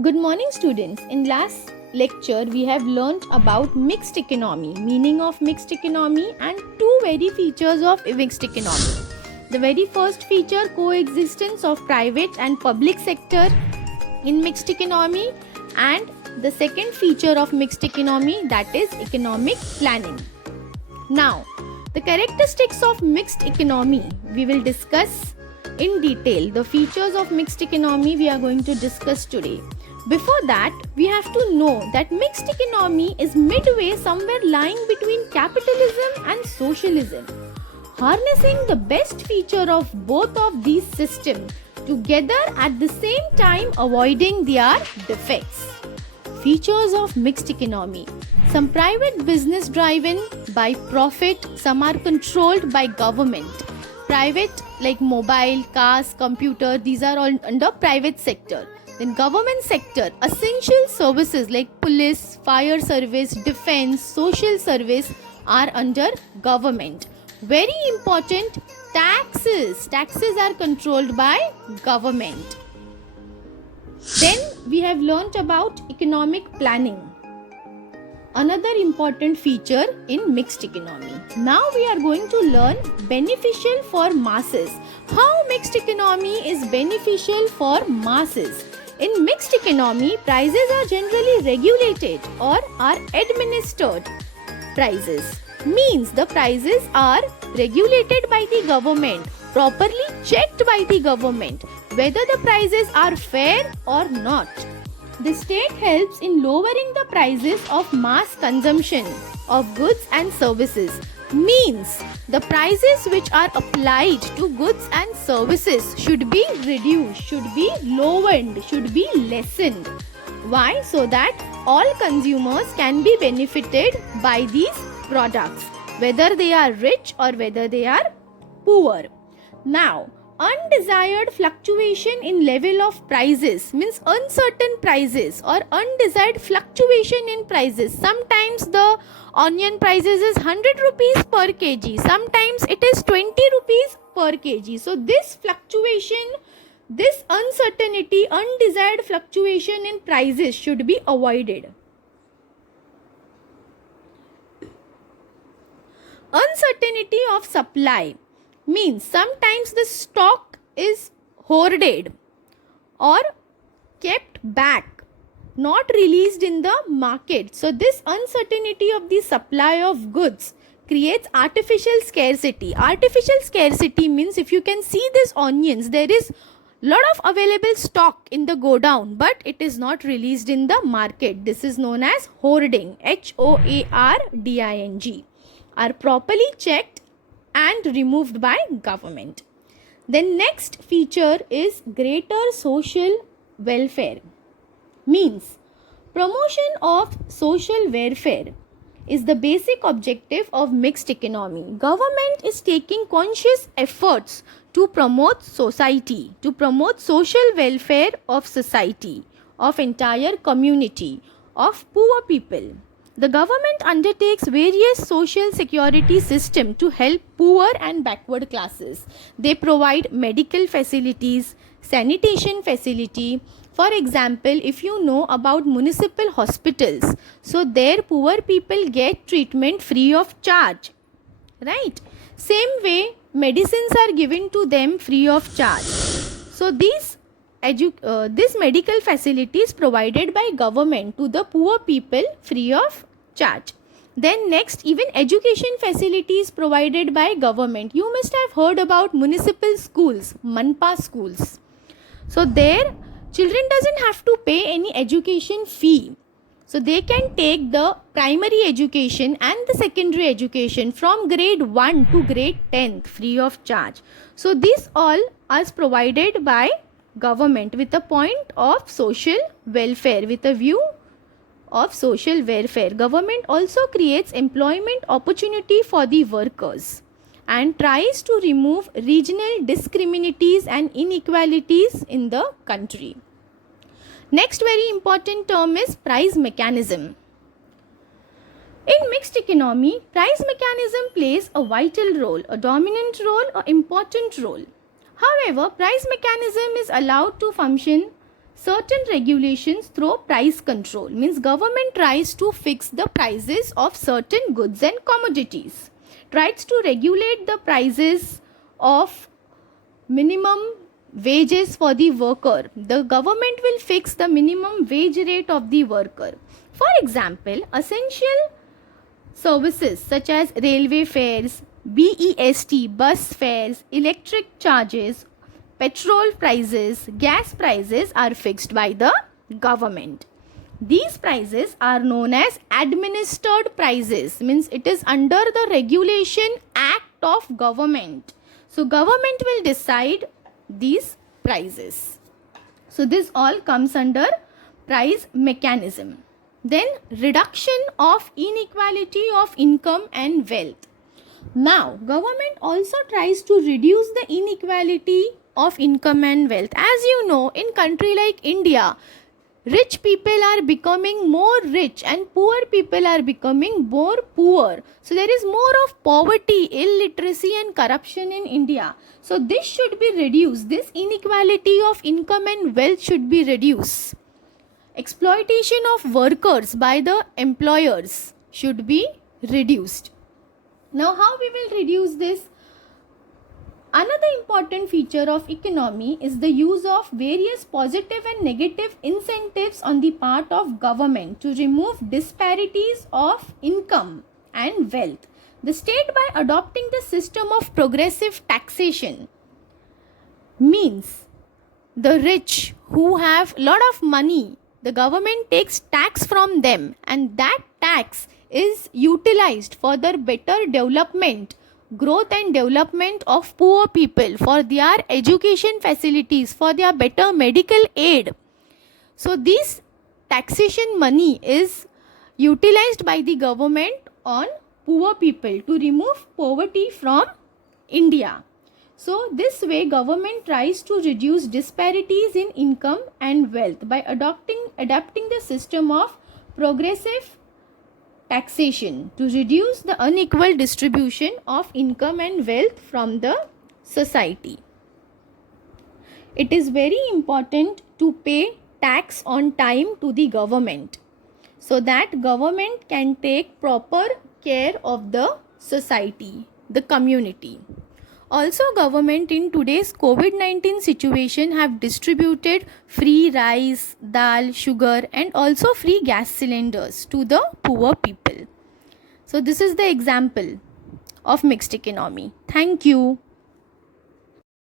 Good morning, students. In last lecture, we have learnt about mixed economy, meaning of mixed economy, and two very features of mixed economy. The very first feature, coexistence of private and public sector in mixed economy, and the second feature of mixed economy, that is economic planning. Now, the characteristics of mixed economy we will discuss in detail. The features of mixed economy we are going to discuss today. Before that, we have to know that mixed economy is midway somewhere lying between capitalism and socialism, harnessing the best feature of both of these systems together at the same time avoiding their defects. Features of mixed economy. Some private business driven by profit, some are controlled by government. Private like mobile, cars, computer, these are all under private sector. Then government sector, essential services like police, fire service, defense, social service are under government. Very important, taxes. Taxes are controlled by government. Then we have learnt about economic planning, another important feature in mixed economy. Now we are going to learn beneficial for masses. How mixed economy is beneficial for masses? In mixed economy, prices are generally regulated or are administered. Prices means the prices are regulated by the government, properly checked by the government, whether the prices are fair or not. The state helps in lowering the prices of mass consumption of goods and services. Means the prices which are applied to goods and services should be reduced, should be lowered, should be lessened. Why? So that all consumers can be benefited by these products, whether they are rich or whether they are poor. Now, undesired fluctuation in level of prices means uncertain prices or undesired fluctuation in prices. Sometimes the onion prices is 100 rupees per kg, sometimes it is 20 rupees per kg. So this fluctuation, this uncertainty, undesired fluctuation in prices should be avoided. Uncertainty of supply means sometimes the stock is hoarded or kept back, not released in the market. So this uncertainty of the supply of goods creates artificial scarcity. Artificial scarcity means if you can see these onions, there is lot of available stock in the go down, but it is not released in the market. This is known as hoarding. HOARDING are properly checked and removed by government. The next feature is greater social welfare. Means promotion of social welfare is the basic objective of mixed economy. Government is taking conscious efforts to promote society, to promote social welfare of society, of entire community, of poor people. The government undertakes various social security systems to help poor and backward classes. They provide medical facilities, sanitation facility. For example, if you know about municipal hospitals, so there poor people get treatment free of charge. Right? Same way, medicines are given to them free of charge. So these medical facilities provided by government to the poor people free of charge. Then next, even education facilities provided by government. You must have heard about municipal schools, Manpa schools. So there children doesn't have to pay any education fee. So they can take the primary education and the secondary education from grade 1 to grade 10th free of charge. So this all is provided by government with a point of social welfare, with a view of social welfare. Government also creates employment opportunity for the workers and tries to remove regional discriminanities and inequalities in the country. Next very important term is price mechanism. In mixed economy, price mechanism plays a vital role, a dominant role, an important role. However, price mechanism is allowed to function certain regulations through price control, means government tries to fix the prices of certain goods and commodities, tries to regulate the prices of minimum wages for the worker. The government will fix the minimum wage rate of the worker. For example, essential services such as railway fares, BEST, bus fares, electric charges, petrol prices, gas prices are fixed by the government. These prices are known as administered prices, means it is under the regulation act of government. So government will decide these prices. So this all comes under price mechanism. Then reduction of inequality of income and wealth. Now government also tries to reduce the inequality of income and wealth. As you know, in country like India, rich people are becoming more rich and poor people are becoming more poor. So there is more of poverty, illiteracy and corruption in India. So this should be reduced. This inequality of income and wealth should be reduced. Exploitation of workers by the employers should be reduced. Now how we will reduce this? Another important feature of economy is the use of various positive and negative incentives on the part of government to remove disparities of income and wealth. The state, by adopting the system of progressive taxation, means the rich who have lot of money, the government takes tax from them and that tax is utilized for their better development, growth and development of poor people, for their education facilities, for their better medical aid. So this taxation money is utilized by the government on poor people to remove poverty from India. So this way government tries to reduce disparities in income and wealth by adapting the system of progressive taxation to reduce the unequal distribution of income and wealth from the society. It is very important to pay tax on time to the government so that government can take proper care of the society, the community. Also, government in today's COVID-19 situation have distributed free rice, dal, sugar and also free gas cylinders to the poor people. So this is the example of mixed economy. Thank you.